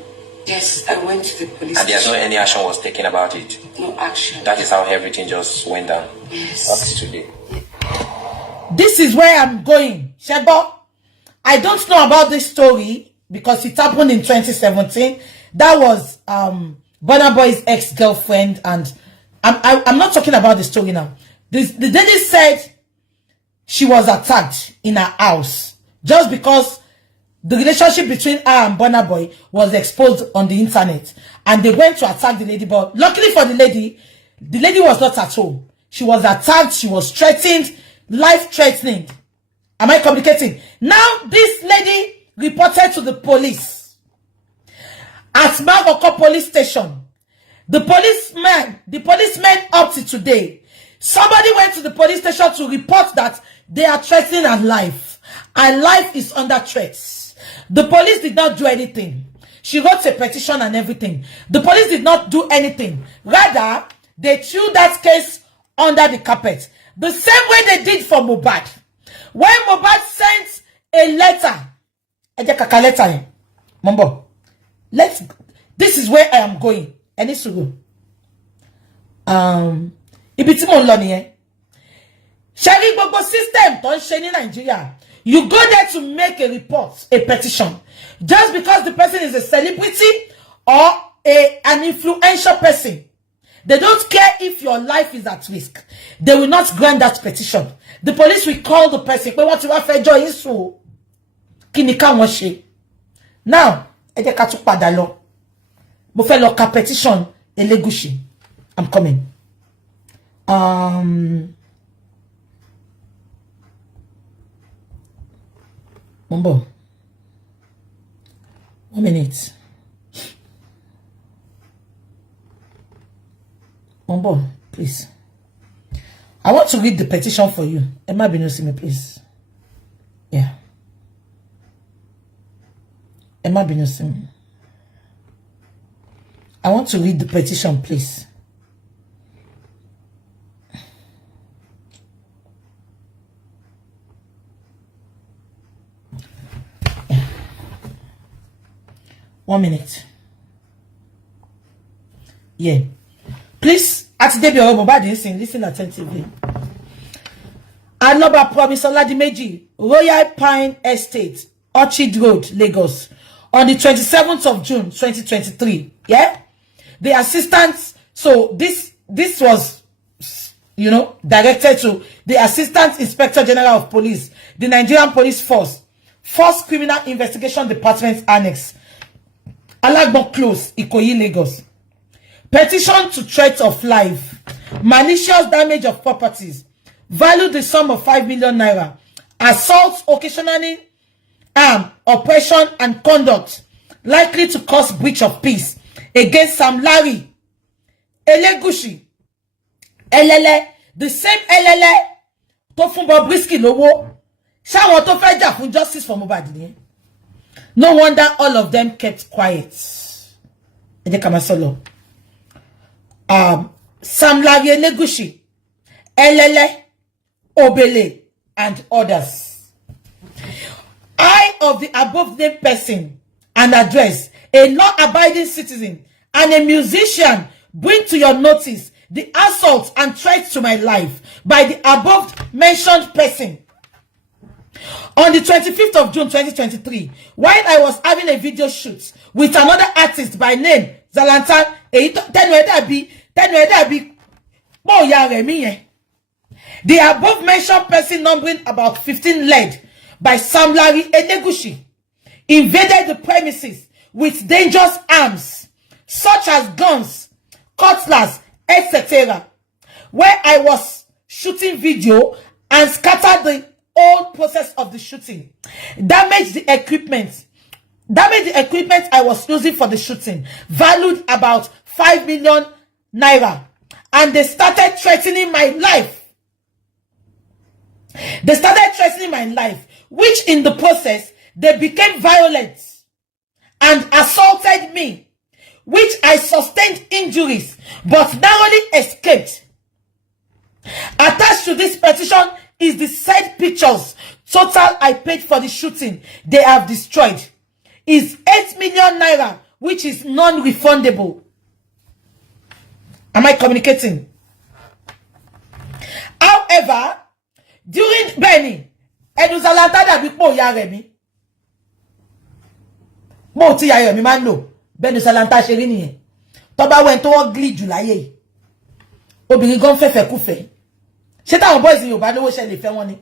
Yes, I went to the police And there's no station. any action was taken about it? No action. That is how everything just went down? Yes. Up to today. This is where I'm going. Shebo, I don't know about this story because it happened in 2017. That was Burna Boy's ex-girlfriend, and I'm not talking about the story now. The lady said she was attacked in her house just because the relationship between her and Burna Boy was exposed on the internet, and they went to attack the lady. But luckily for the lady was not at home. She was attacked. She was threatened, life-threatening. Am I communicating? Now this lady reported to the police at Magoko police station. The policemen up to today, somebody went to the police station to report that they are threatening her life. Her life is under threat. The police did not do anything. She wrote a petition and everything. The police did not do anything. Rather, they threw that case under the carpet. The same way they did for Mohbad. When Mohbad sent a letter, Mambo, this is where I am going. I need to go. Ibiti mo lọ nìyẹn. Shari gbogbo system tó ń ṣe ní Nigeria. You go there to make a report, a petition. Just because the person is a celebrity or an influential person. They don't care if your life is at risk. They will not grant that petition. The police will call the person. Pé wọ́n ti wá fẹjọ́ yín sùn. Kí ni káwọn ṣe? Now, ẹ jẹ́ ká tún padà lọ. Mo fẹ́ lọ ka petition Elegushi. I'm coming. Mumbo. 1 minute. Mumbo, please. I want to read the petition for you. Emma Binosime, please. Yeah. Emma Binosime. I want to read the petition, please. Yeah. 1 minute. Yeah. Please, at the mohbad listen attentively. Anoba Promise Oladimeji, Royal Pine Estate, Orchard Road, Lagos, on the 27th of June, 2023. Yeah? The assistant, so this was, you know, directed to the Assistant Inspector General of Police, the Nigerian Police Force, Force Criminal Investigation Department Annex, Alagbon Close, Ikoyi, Lagos. Petition to threat of life, malicious damage of properties, value the sum of 5 million naira, assault occasionally, oppression and conduct likely to cause breach of peace against Sam Larry Elegushi Elele, the same Elele to fún Bobrisky lówó. Ṣáwọn tó fẹ́ jà fún justice for Mohbad ni. No wonder all of them kept quiet. Ede kama solo. Sam Larry Elegushi, Elele, Obele, and others. I of the above named person and address, a law-abiding citizen and a musician, bring to your notice the assaults and threats to my life by the above mentioned person. On the 25th of June 2023, while I was having a video shoot with another artist by name Zalanta, the above mentioned person numbering about 15 led by Sam Larry Elegushi invaded the premises with dangerous arms such as guns, cutlass, etc. where I was shooting video and scattered the whole process of the shooting, damaged the equipment, damaged the equipment I was using for the shooting, valued about 5 million naira. And they started threatening my life. They started threatening my life, which in the process, they became violent and assaulted me, which I sustained injuries, but narrowly escaped. Attached to this petition is the said pictures. Total I paid for the shooting they have destroyed is 8 million naira, which is non-refundable. Am I communicating? However, during Benny, Eduzalanta da bipo ya remi. Mo ti ya remi man no. Benny Salanta ṣe rí nìyẹn. Tó bá wẹ́n tó ugly jù láyé yìí. Obìnrin gan fẹ́fẹ́ kúfẹ́. Ṣé táwọn boys yìí ò bá lówó ṣe lè fẹ́ wọn ni?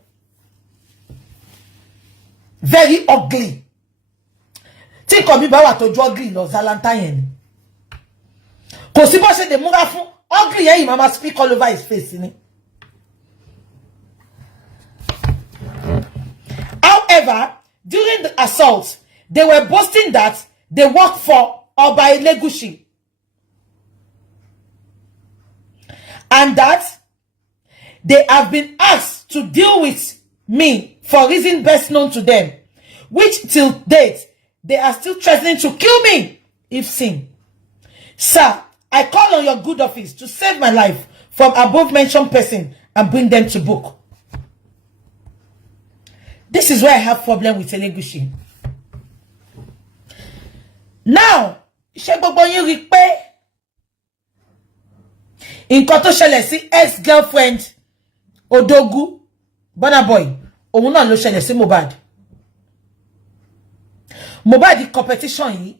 Very ugly. Tí nǹkan mi bá wà tó ju ugly lọ Zalanta yẹn ni. Kò sí bó ṣe lè múra fún ugly yẹn yìí mama speak all over his face ni. However, during the assault, they were boasting that they work for Oba Elegushi and that they have been asked to deal with me for reason best known to them, which till date, they are still threatening to kill me if seen. Sir, I call on your good office to save my life from above mentioned person and bring them to book. This is where I have problem with Elegushi. Now, ṣé gbogbo yín rí pé nǹkan tó ṣẹlẹ̀ sí ex-girlfriend Odogu Burna Boy, òun náà ló ṣẹlẹ̀ sí Mohbad. Mohbad competition yìí,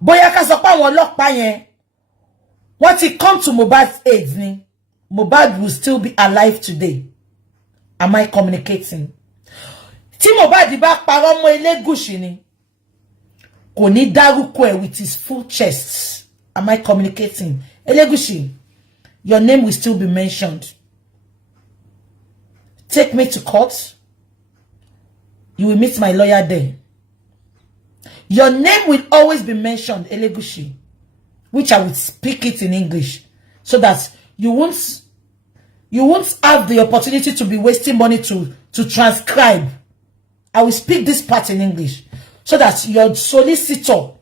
bóyá ká sọ pé àwọn ọlọ́pàá yẹn wọ́n ti come to Mohbad's aid ni, Mohbad will still be alive today. Am I communicating? Tí Mohbad bá parọ́ mọ́ Elegushi ni, kò ní dárúkọ ẹ̀ with his full chest. Am I communicating? Elegushi, your name will still be mentioned. Take me to court. You will meet my lawyer there. Your name will always be mentioned, Elegushi, which I will speak it in English so that you won't have the opportunity to be wasting money to transcribe. I will speak this part in English so that your solicitor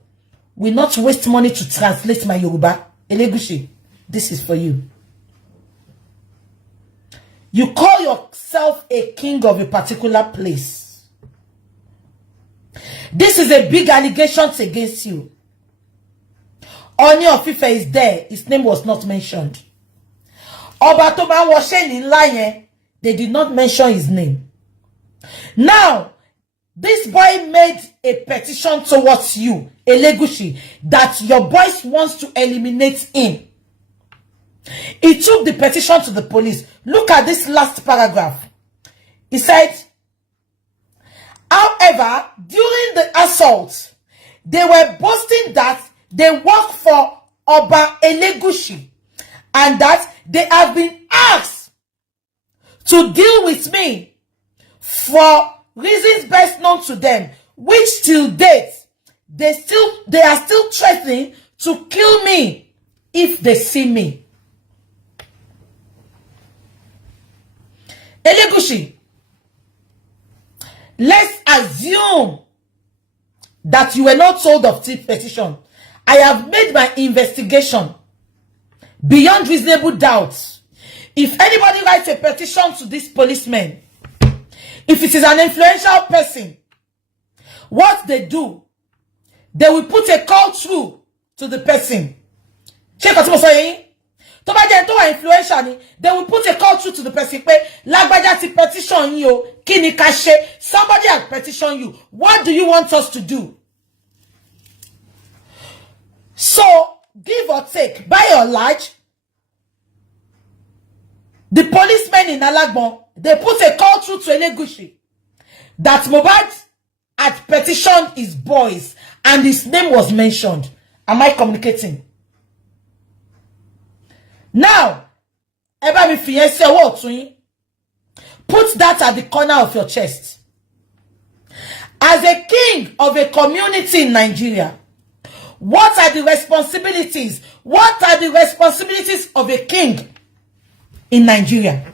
will not waste money to translate my Yoruba. Elegushi, this is for you. You call yourself a king of a particular place. This is a big allegation against you. Oni of Ife is there. His name was not mentioned. Oba tó bá wọ ṣéènì ńlá yẹn, they did not mention his name. Now, this boy made a petition towards you, Elegushi, that your boys wants to eliminate him. He took the petition to the police. Look at this last paragraph. He said, however, during the assault, they were boasting that they work for Oba Elegushi and that they have been asked to deal with me for reasons best known to them, which till date, they are still threatening to kill me if they see me. Elegushi, let's assume that you were not told of this petition. I have made my investigation beyond reasonable doubt. If anybody writes a petition to this policeman, if it is an influential person, what they do, they will put a call through to the person. Check out what's saying. Influential, they will put a call through to the person. Lagbaja ti petition you, kini kashe. Somebody has petitioned you. What do you want us to do? So, give or take, by or large, the policemen in Alagbon, they put a call through to Elegushi that Mohbad had petitioned his boys and his name was mentioned. Am I communicating? Now, put that at the corner of your chest. As a king of a community in Nigeria, what are the responsibilities? What are the responsibilities of a king in Nigeria?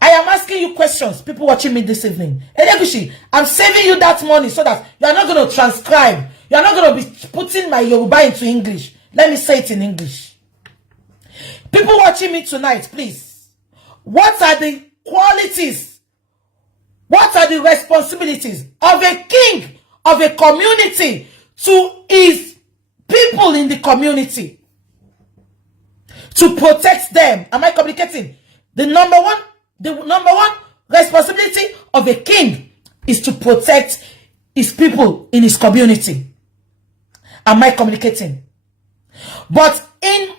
I am asking you questions, people watching me this evening. Elegushi, I'm saving you that money so that you are not going to transcribe. You are not going to be putting my Yoruba into English. Let me say it in English. People watching me tonight, please. What are the qualities? What are the responsibilities of a king of a community to his people in the community? To protect them. Am I communicating? The number one responsibility of a king is to protect his people in his community. Am I communicating? But in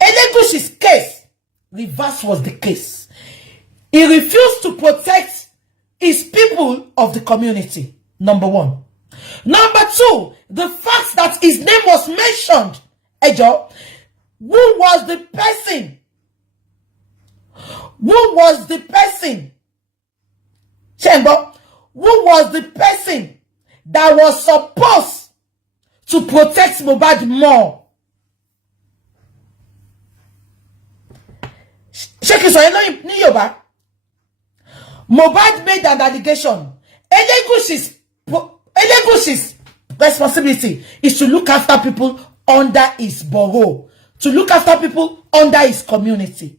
Elegushi's case, reverse was the case. He refused to protect his people of the community. Number one. Number two, the fact that his name was mentioned. Ejo, who was the person? Who was the person? Chembo, who was the person that was supposed to protect Mohbad more? Mohbad made an allegation. Elegushi's responsibility is to look after people under his borough, to look after people under his community.